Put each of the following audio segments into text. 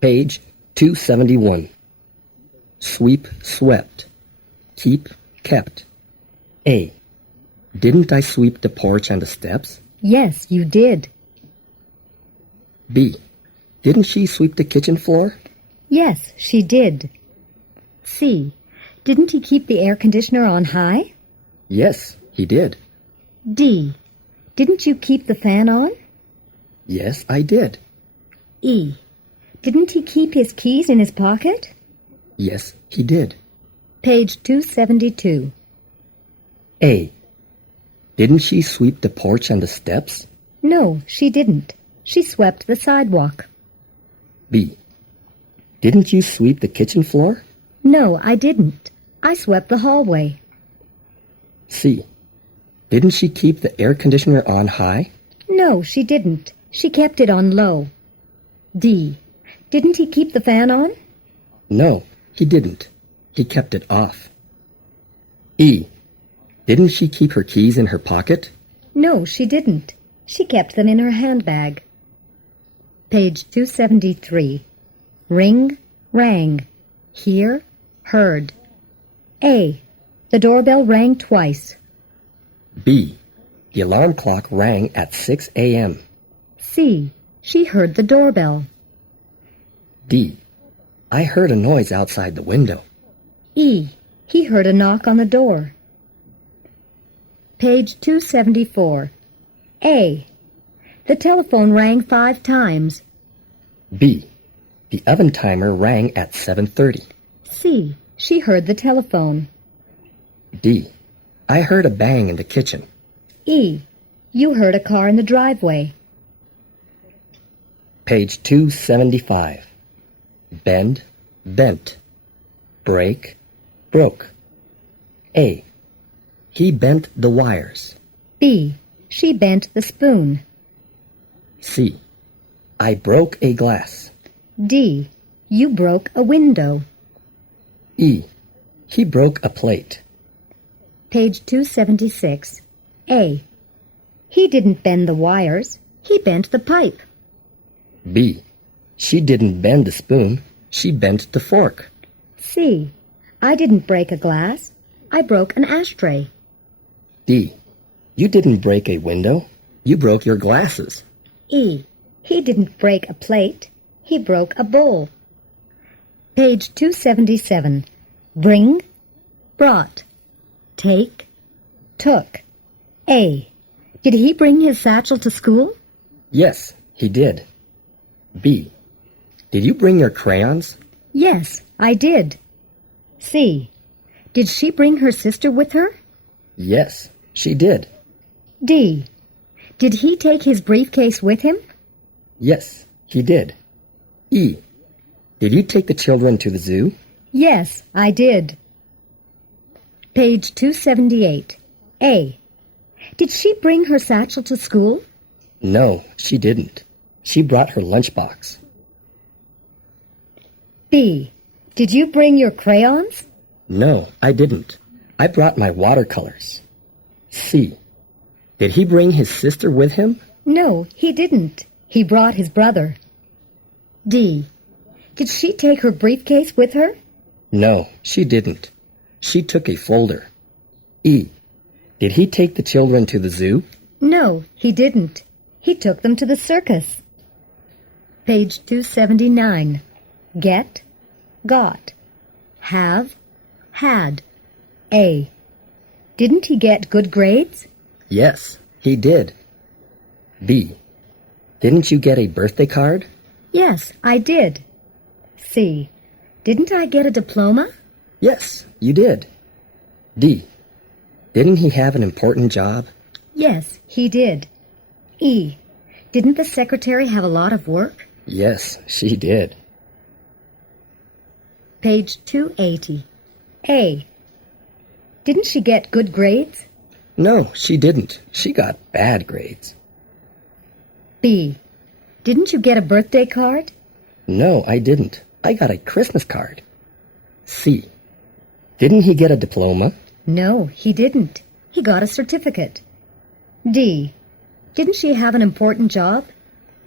Page 271. Sweep, swept. Keep, kept. A. Didn't I sweep the porch and the steps? Yes, you did. B. Didn't she sweep the kitchen floor? Yes, she did. C. Didn't he keep the air conditioner on high? Yes, he did. D. Didn't you keep the fan on? Yes, I did. E. Didn't he keep his keys in his pocket? Yes, he did. Page 272. A. Didn't she sweep the porch and the steps? No, she didn't. She swept the sidewalk. B. Didn't you sweep the kitchen floor? No, I didn't. I swept the hallway. C. Didn't she keep the air conditioner on high? No, she didn't. She kept it on low. D. Didn't he keep the fan on? No, he didn't. He kept it off. E. Didn't she keep her keys in her pocket? No, she didn't. She kept them in her handbag. Page 273. Ring, rang. Hear, heard. A. The doorbell rang twice. B. The alarm clock rang at 6 a.m. C. She heard the doorbell. D. I heard a noise outside the window. E. He heard a knock on the door. Page 274. A. The telephone rang 5 times. B. The oven timer rang at 7:30. C. She heard the telephone. D. I heard a bang in the kitchen. E. You heard a car in the driveway. Page 275. Bend, bent. Break, broke. A. He bent the wires. B. She bent the spoon. C. I broke a glass. D. You broke a window. E. He broke a plate. Page 276. A. He didn't bend the wires. He bent the pipe. B. She didn't bend the spoon. She bent the fork. C. I didn't break a glass. I broke an ashtray. D. You didn't break a window. You broke your glasses. E. He didn't break a plate. He broke a bowl. Page 277. Bring, brought. Take, took. A. Did he bring his satchel to school? Yes, he did. B. Did you bring your crayons? Yes, I did. C. Did she bring her sister with her? Yes, she did. D. Did he take his briefcase with him? Yes, he did. E. Did you take the children to the zoo? Yes, I did. Page 278. A. Did she bring her satchel to school? No, she didn't. She brought her lunchbox. B. Did you bring your crayons? No, I didn't. I brought my watercolors. C. Did he bring his sister with him? No, he didn't. He brought his brother. D. Did she take her briefcase with her? No, she didn't. She took a folder. E. Did he take the children to the zoo? No, he didn't. He took them to the circus. Page 279. Get, got. Have, had. A. Didn't he get good grades? Yes, he did. B. Didn't you get a birthday card? Yes, I did. C. Didn't I get a diploma? Yes, you did. D. Didn't he have an important job? Yes, he did. E. Didn't the secretary have a lot of work? Yes, she did. Page 280. A. Didn't she get good grades? No, she didn't. She got bad grades. B. Didn't you get a birthday card? No, I didn't. I got a Christmas card. C. Didn't he get a diploma? No, he didn't. He got a certificate. D. Didn't she have an important job?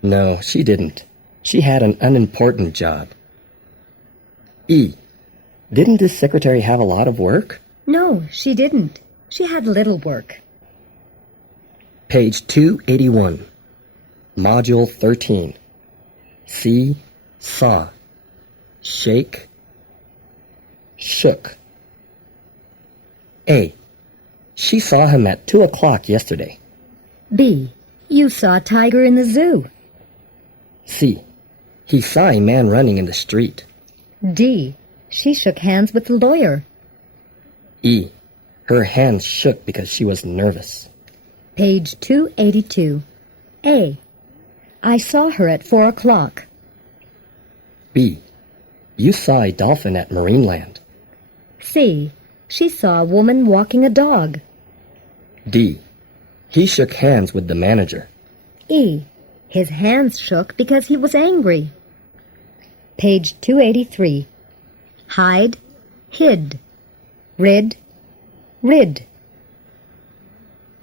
No, she didn't. She had an unimportant job. E. Didn't this secretary have a lot of work? No, she didn't. She had little work. Page 281. Module 13. See, saw, shake, shook. A. She saw him at 2 o'clock yesterday. B. You saw a tiger in the zoo. C. He saw a man running in the street. D. She shook hands with the lawyer. E. Her hands shook because she was nervous. Page 282. A. I saw her at 4 o'clock. B. You saw a dolphin at Marineland. C. She saw a woman walking a dog. D. He shook hands with the manager. E. His hands shook because he was angry. Page 283. Hide, hid, rid, rid.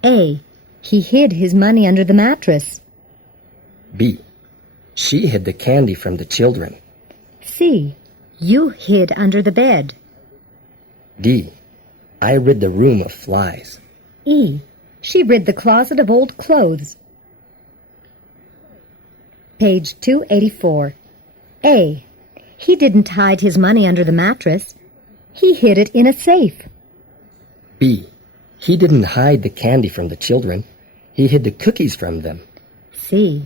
A. He hid his money under the mattress. B. She hid the candy from the children. C. You hid under the bed. D. I rid the room of flies. E. She rid the closet of old clothes. Page 284. A. He didn't hide his money under the mattress. He hid it in a safe. B. He didn't hide the candy from the children. He hid the cookies from them. C.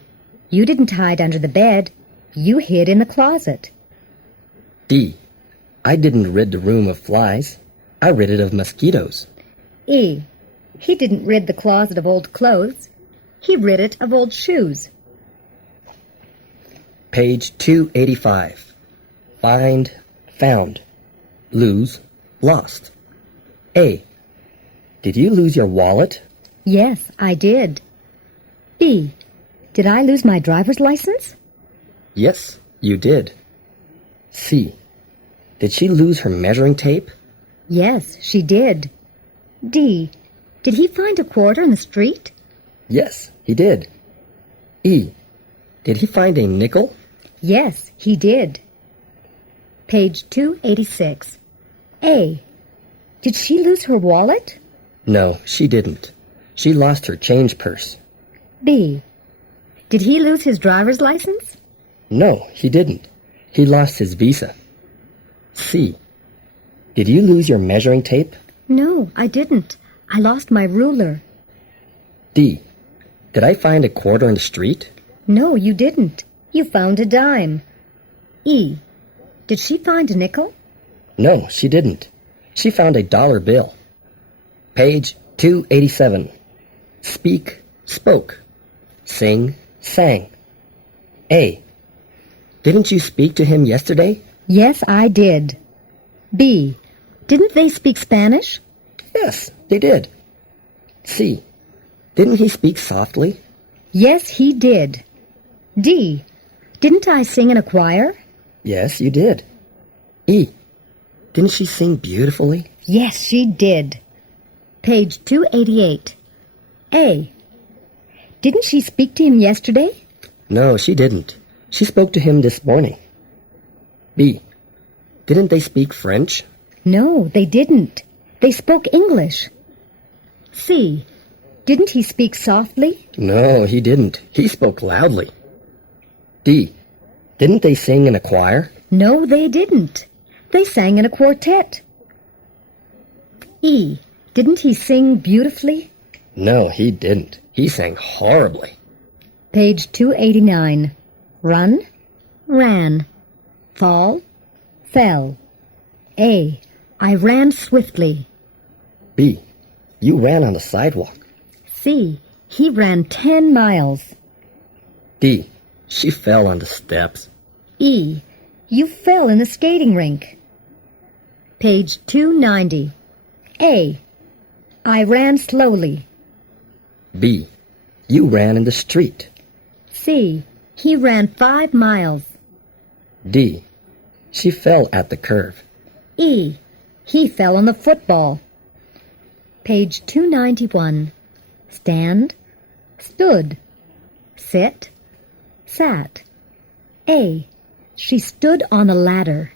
You didn't hide under the bed. You hid in the closet. D. I didn't rid the room of flies. I rid it of mosquitoes. E. He didn't rid the closet of old clothes. He rid it of old shoes. Page 285. Find, found, lose, lost. A. Did you lose your wallet? Yes, I did. B. Did I lose my driver's license? Yes, you did. C. Did she lose her measuring tape? Yes, she did. D. Did he find a quarter in the street? Yes, he did. E. Did he find a nickel? Yes, he did. Page 286. A. Did she lose her wallet? No, she didn't. She lost her change purse. B. Did he lose his driver's license? No, he didn't. He lost his visa. C. Did you lose your measuring tape? No, I didn't. I lost my ruler. D. Did I find a quarter in the street? No, you didn't. You found a dime. E. Did she find a nickel? No, she didn't. She found a dollar bill. Page 287. Speak, spoke. Sing, sang. A. Didn't you speak to him yesterday? Yes, I did. B. Didn't they speak Spanish? Yes, they did. C. Didn't he speak softly? Yes, he did. D. Didn't I sing in a choir? Yes, you did. E. Didn't she sing beautifully? Yes, she did. Page 288. A. Didn't she speak to him yesterday? No, she didn't. She spoke to him this morning. B. Didn't they speak French? No, they didn't. They spoke English. C. Didn't he speak softly? No, he didn't. He spoke loudly. D. Didn't they sing in a choir? No, they didn't. They sang in a quartet. E. Didn't he sing beautifully? No, he didn't. He sang horribly. Page 289. Run, ran. Fall, fell. A. I ran swiftly. B. You ran on the sidewalk. C. He ran 10 miles. D. She fell on the steps. E. You fell in the skating rink. Page 290. A. I ran slowly. B. You ran in the street. C. He ran 5 miles. D. She fell at the curve. E. He fell on the football. Page 291. Stand, stood, sit, sat. A. She stood on a ladder.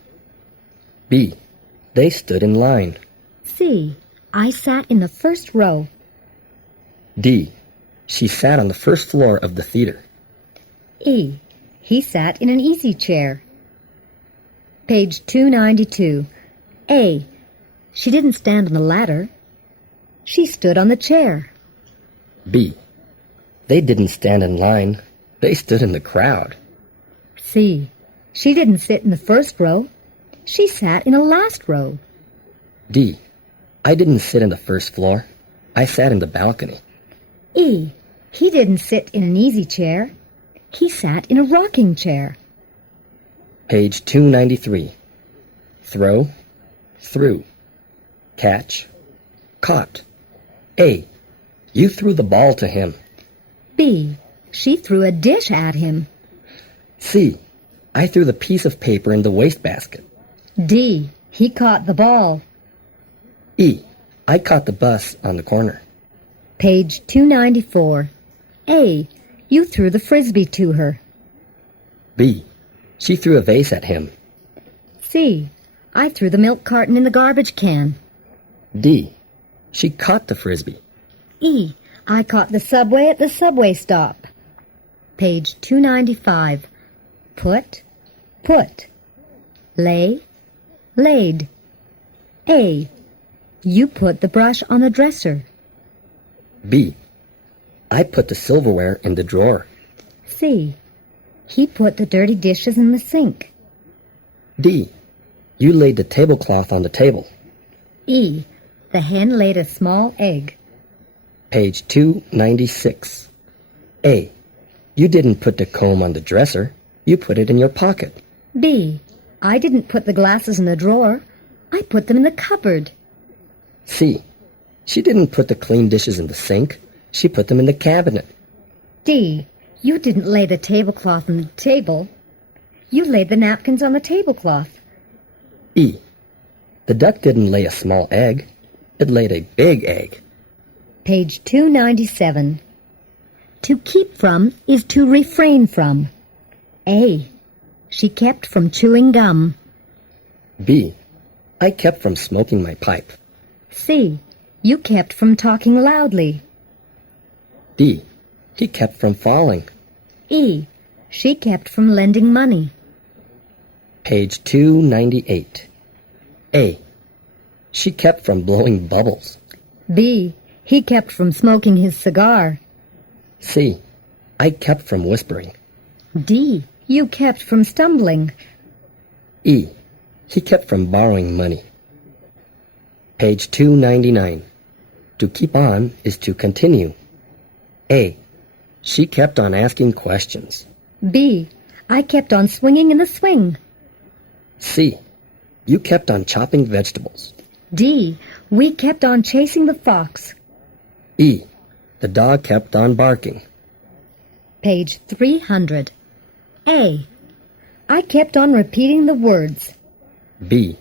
B. They stood in line. C. I sat in the first row. D. She sat on the first floor of the theater. E. He sat in an easy chair. Page 292. A. She didn't stand on the ladder. She stood on the chair. B. They didn't stand in line. They stood in the crowd. C. She didn't sit in the first row. She sat in the last row. D. I didn't sit in the first floor. I sat in the balcony. E. He didn't sit in an easy chair. He sat in a rocking chair. Page 293. Throw, threw. Catch, caught. A. You threw the ball to him. B. She threw a dish at him. C. I threw the piece of paper in the wastebasket. D. He caught the ball. E. I caught the bus on the corner. Page 294. A. You threw the frisbee to her. B. She threw a vase at him. C. I threw the milk carton in the garbage can. D. She caught the frisbee. E. I caught the subway at the subway stop. Page 295. Put, put. Lay, laid. A. You put the brush on the dresser. B. I put the silverware in the drawer. C. He put the dirty dishes in the sink. D. You laid the tablecloth on the table. E. The hen laid a small egg. Page 296. A. You didn't put the comb on the dresser. You put it in your pocket. B. I didn't put the glasses in the drawer. I put them in the cupboard. C. She didn't put the clean dishes in the sink. She put them in the cabinet. D. You didn't lay the tablecloth on the table. You laid the napkins on the tablecloth. E. The duck didn't lay a small egg. It laid a big egg. Page 297. To keep from is to refrain from. A. She kept from chewing gum. B. I kept from smoking my pipe. C. You kept from talking loudly. D. He kept from falling. E. She kept from lending money. Page 298. A. She kept from blowing bubbles. B. He kept from smoking his cigar. C. I kept from whispering. D. You kept from stumbling. E. He kept from borrowing money. Page 299. To keep on is to continue. A. She kept on asking questions. B. I kept on swinging in the swing. C. You kept on chopping vegetables. D. We kept on chasing the fox. E. The dog kept on barking. Page 300. A. I kept on repeating the words. B.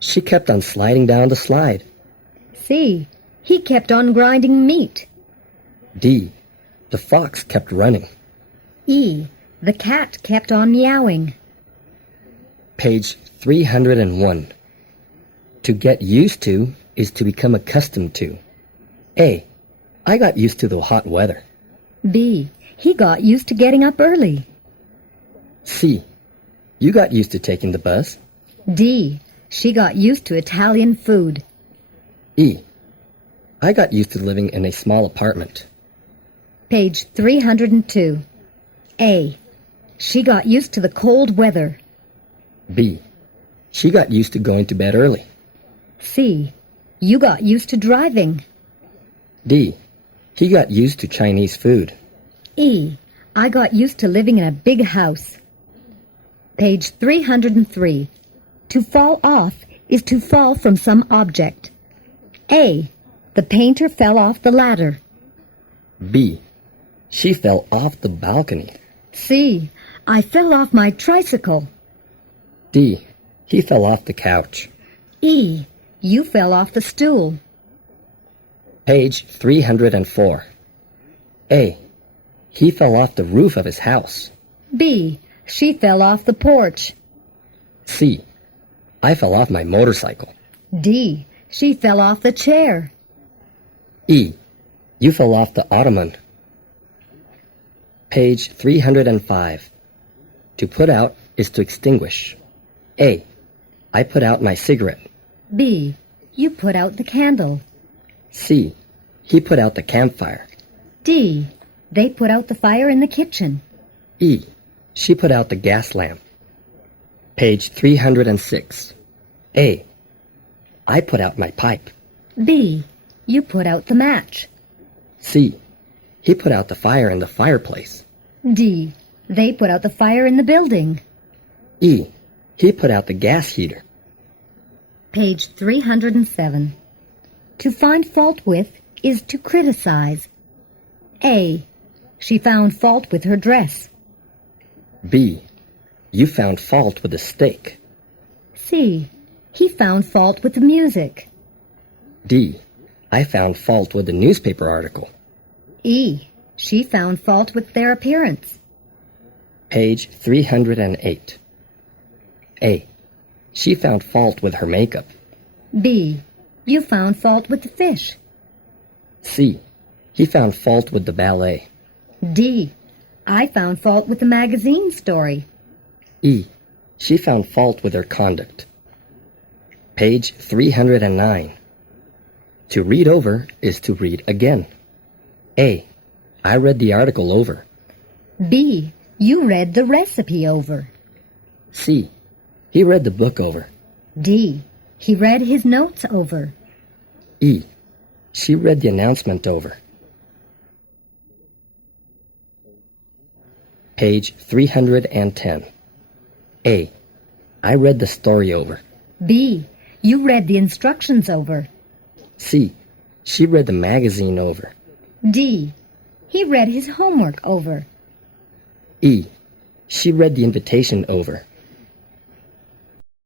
She kept on sliding down the slide. C. He kept on grinding meat. D. The fox kept running. E. The cat kept on meowing. Page 301. To get used to is to become accustomed to. A. I got used to the hot weather. B. He got used to getting up early. C. You got used to taking the bus. D. She got used to Italian food. E. I got used to living in a small apartment. Page 302. A. She got used to the cold weather. B. She got used to going to bed early. C. You got used to driving. D. He got used to Chinese food. E. I got used to living in a big house. Page 303. To fall off is to fall from some object. A. The painter fell off the ladder. B. She fell off the balcony. C. I fell off my tricycle. D. He fell off the couch. E. You fell off the stool. Page 304. A. He fell off the roof of his house. B. She fell off the porch. C. I fell off my motorcycle. D. She fell off the chair. E. You fell off the ottoman. Page 305. To put out is to extinguish. A. I put out my cigarette. B. You put out the candle. C. He put out the campfire. D. They put out the fire in the kitchen. E. She put out the gas lamp. Page 306. A. I put out my pipe. B. You put out the match. C. He put out the fire in the fireplace. D. They put out the fire in the building. E. He put out the gas heater. Page 307. To find fault with is to criticize. A. She found fault with her dress. B. You found fault with the steak. C. He found fault with the music. D. I found fault with the newspaper article. E. She found fault with their appearance. Page 308. A. She found fault with her makeup. B. You found fault with the fish. C. He found fault with the ballet. D. I found fault with the magazine story. E. She found fault with her conduct. Page 309. To read over is to read again. A. I read the article over. B. You read the recipe over. C. He read the book over. D. He read his notes over. E. She read the announcement over. Page 310. A. I read the story over. B. You read the instructions over. C. She read the magazine over. D. He read his homework over. E. She read the invitation over.